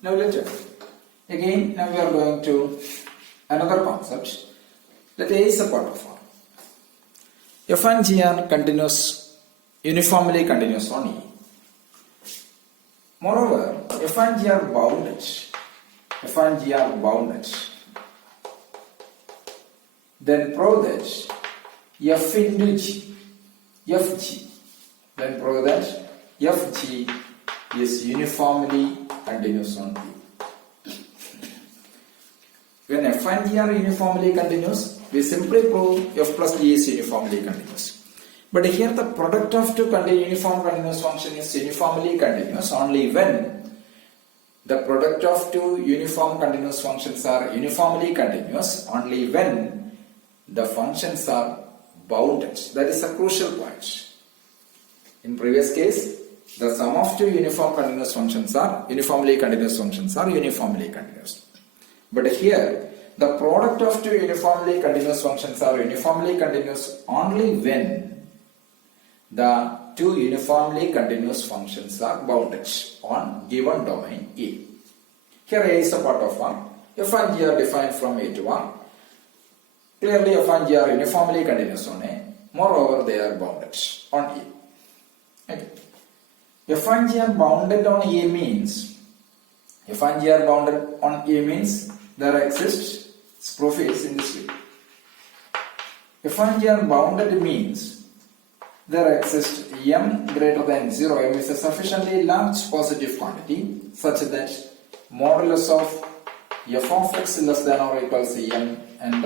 Now again now we are going to another concept. Let A is a part of R. F and G are continuous, uniformly continuous on E. Moreover, F and G are bounded. F and G are bounded. Then prove that F into G, Fg. Then prove that Fg is uniformly continuous on E. When F and G are uniformly continuous, we simply prove F plus G is uniformly continuous. But here the product of two uniform continuous function is uniformly continuous only when the product of two uniform continuous functions are uniformly continuous only when the functions are bounded. That is a crucial point. In previous case, the sum of two uniform continuous functions are uniformly continuous But here, the product of two uniformly continuous functions are uniformly continuous only when the two uniformly continuous functions are bounded on given domain E. Here A is a part of R. F and G are defined from A to R. Clearly F and G are uniformly continuous on A. Moreover, they are bounded on E. Okay. F and G are bounded on A means there exists, proof is in this way. F and G are bounded means there exists m greater than 0. M is a sufficiently large positive quantity such that modulus of f of x less than or equals m and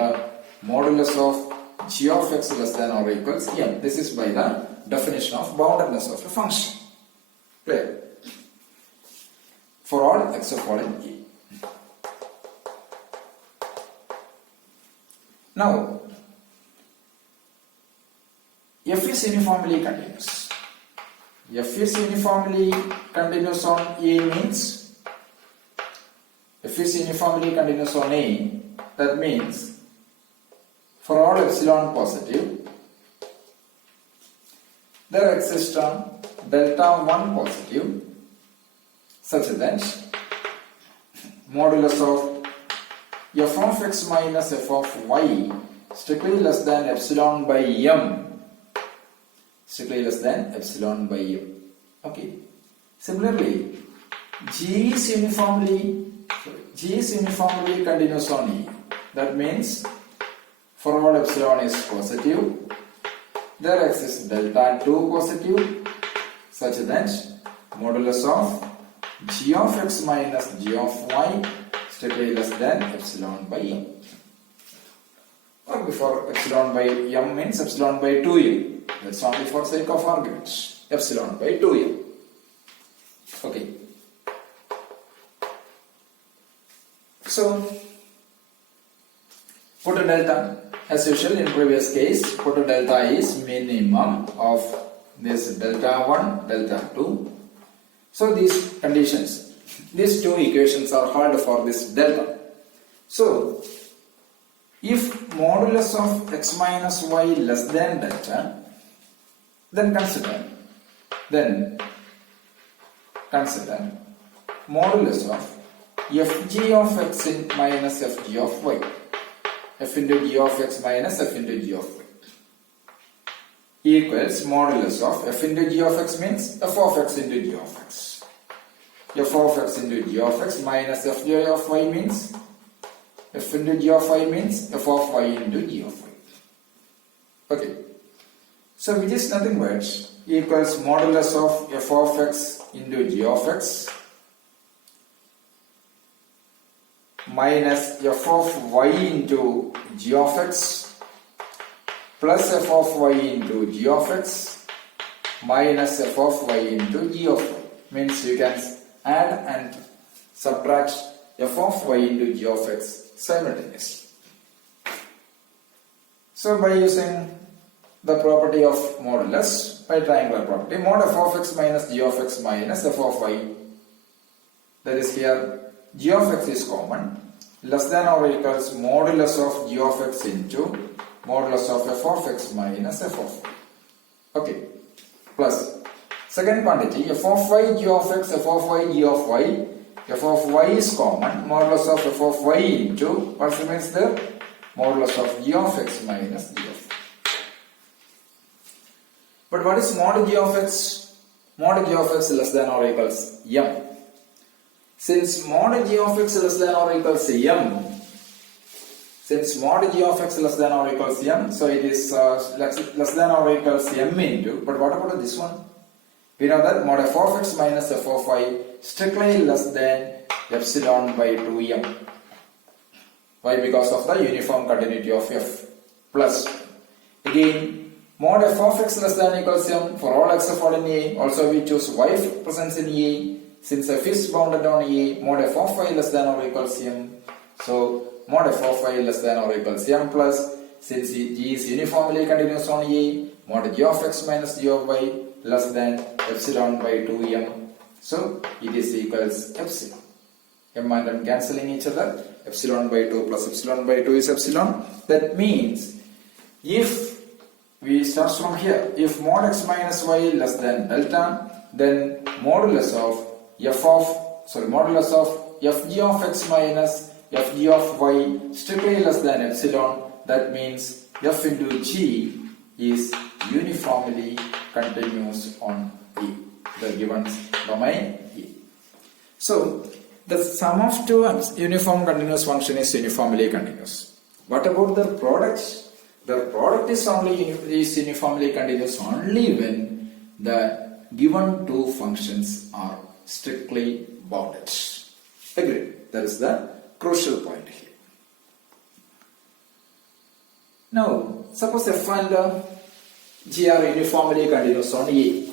modulus of g of x less than or equals m. This is by the definition of boundedness of a function. Clear? For all except for in E. Now, F is uniformly continuous. F is uniformly continuous on A means F is uniformly continuous on A. That means for all epsilon positive, there exists a delta 1 positive such that modulus of f of x minus f of y strictly less than epsilon by m. Strictly less than epsilon by m. Okay. Similarly, G is uniformly continuous on E. That means for all epsilon is positive, there exists delta 2 positive such that modulus of g of x minus g of y strictly less than epsilon by m. Or before epsilon by m means epsilon by 2m. That's only for sake of argument. Epsilon by 2m. Okay. So, put a delta. As usual in previous case, put a delta is minimum of this delta 1, delta 2. So these conditions, these two equations are held for this delta. So, if modulus of x minus y less than delta, then consider modulus of fg of x minus fg of y. F into g of x minus f into g of y equals modulus of f into g of x means f of x into g of x. F of x into g of x minus fg of y means f into g of y means f of y into g of y. Okay. So which is nothing but equals modulus of f of x into g of x minus f of y into g of x plus f of y into g of x minus f of y into g of y. Means you can add and subtract f of y into g of x simultaneously. So by using the property of modulus, by triangular property, mod f of x minus g of x minus f of y, that is here g of x is common, less than or equals modulus of g of x into modulus of f of x minus f of y. Okay. Plus second quantity f of y g of x, f of y g of y f of y is common, modulus of f of y into what remains there? Modulus of g of x minus g of y. But what is mod g of x? Mod g of x less than or equals m. Since mod g of x less than or equals m, since mod g of x less than or equals m, so it is less than or equals m into, but what about this one? We know that mod f of x minus f of y strictly less than epsilon by 2m. Why? Because of the uniform continuity of f. Plus, again, mod f of x less than or equals m for all x fall in A. Also we choose y presence in A. Since f is bounded on A, mod f of y less than or equals m. So, mod f of y less than or equals m plus, since g is uniformly continuous on A, mod g of x minus g of y less than epsilon by 2m. So, it is equals epsilon. M and m cancelling each other. Epsilon by 2 plus epsilon by 2 is epsilon. That means, if we start from here, if mod x minus y less than delta, then modulus of modulus of fg of x minus fg of y strictly less than epsilon. That means f into g is uniformly continuous on E, the given domain E. So, the sum of two uniform continuous function is uniformly continuous. What about their products? Their product is uniformly continuous only when the given two functions are strictly bounded. Agreed. That is the crucial point here. Now, suppose f and g are uniformly continuous on A.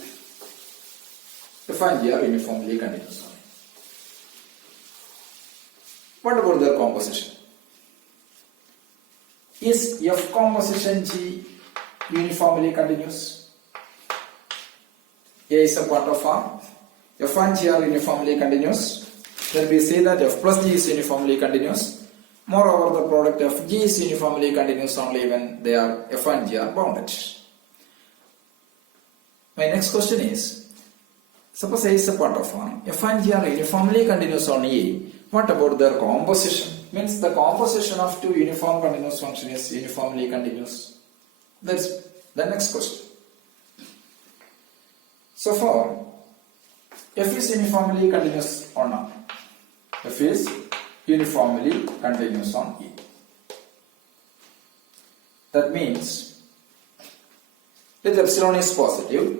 F and g are uniformly continuous on A. What about their composition? Is f composition G uniformly continuous? A is a part of R. F and G are uniformly continuous. Then we say that f plus G is uniformly continuous. Moreover, the product of G is uniformly continuous only when they are f and G are bounded. My next question is, suppose A is a part of R. F and G are uniformly continuous on A. What about their composition? Means the composition of two uniform continuous functions is uniformly continuous. That's the next question. So far, f is uniformly continuous or not? F is uniformly continuous on E. That means, let epsilon is positive,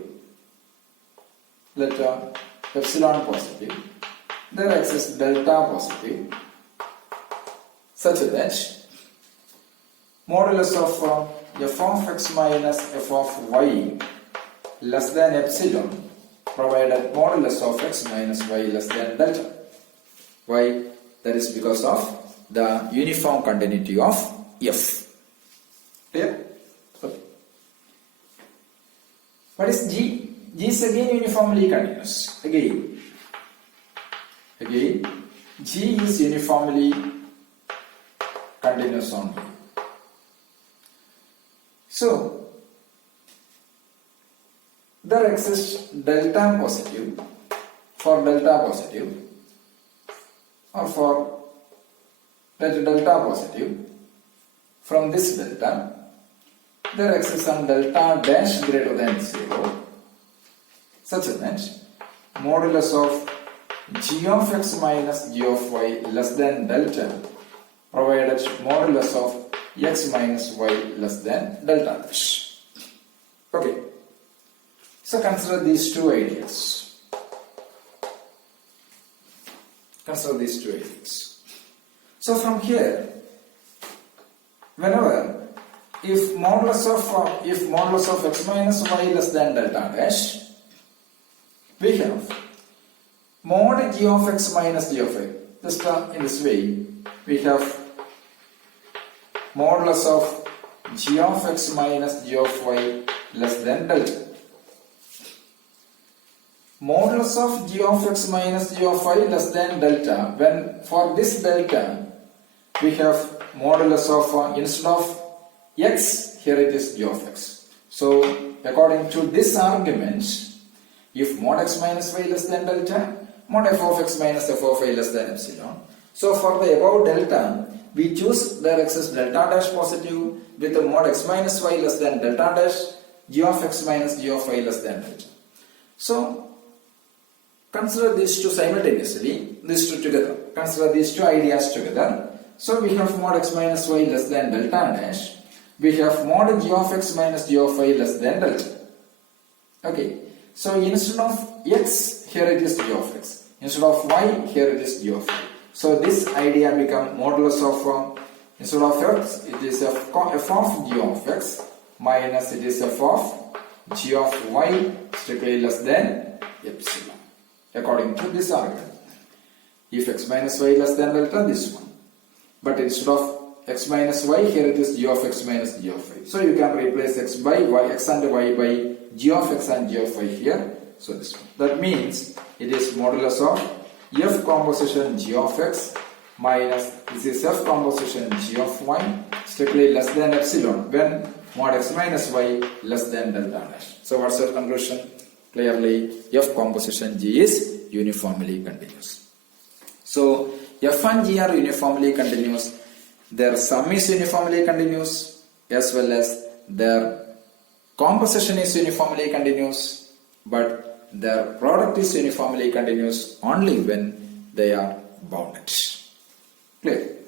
let epsilon positive, there exists delta positive, such that modulus of f of x minus f of y less than epsilon, provided modulus of x minus y less than delta. Why? That is because of the uniform continuity of f. Clear? Okay. What is G? G is again uniformly continuous. Again, G is uniformly continuous on E. So, there exists delta positive for delta positive, or for delta positive. From this delta, there exists some delta dash greater than 0, such that modulus of g of x minus g of y less than delta, provided modulus of x minus y less than delta dash. Okay. So consider these two ideas. So from here, whenever if modulus of x minus y less than delta dash, we have mod g of x minus g of y. Just in this way, we have modulus of g of x minus g of y less than delta. Modulus of g of x minus g of y less than delta, when for this delta we have modulus of instead of x, here it is g of x. So according to this argument, if mod x minus y less than delta, mod f of x minus f of y less than epsilon. So for the above delta, we choose their x as delta dash positive with the mod x minus y less than delta dash, g of x minus g of y less than delta. So consider these two simultaneously, these two together. Consider these two ideas together. So we have mod x minus y less than delta dash. We have mod g of x minus g of y less than delta. Okay. So instead of x, here it is g of x. Instead of y, here it is g of y. So this idea become modulus of, instead of x, it is f of g of x minus it is f of g of y strictly less than epsilon. According to this argument. If x minus y less than delta, this one. But instead of x minus y, here it is g of x minus g of y. So you can replace x by y, x and y by g of x and g of y here. So this one. That means it is modulus of f composition g of x minus this is f composition g of y strictly less than epsilon when mod x minus y less than delta dash. So what's your conclusion? Clearly f composition g is uniformly continuous. So f and g are uniformly continuous. Their sum is uniformly continuous as well as their composition is uniformly continuous, but their product is uniformly continuous only when they are bounded. Clear?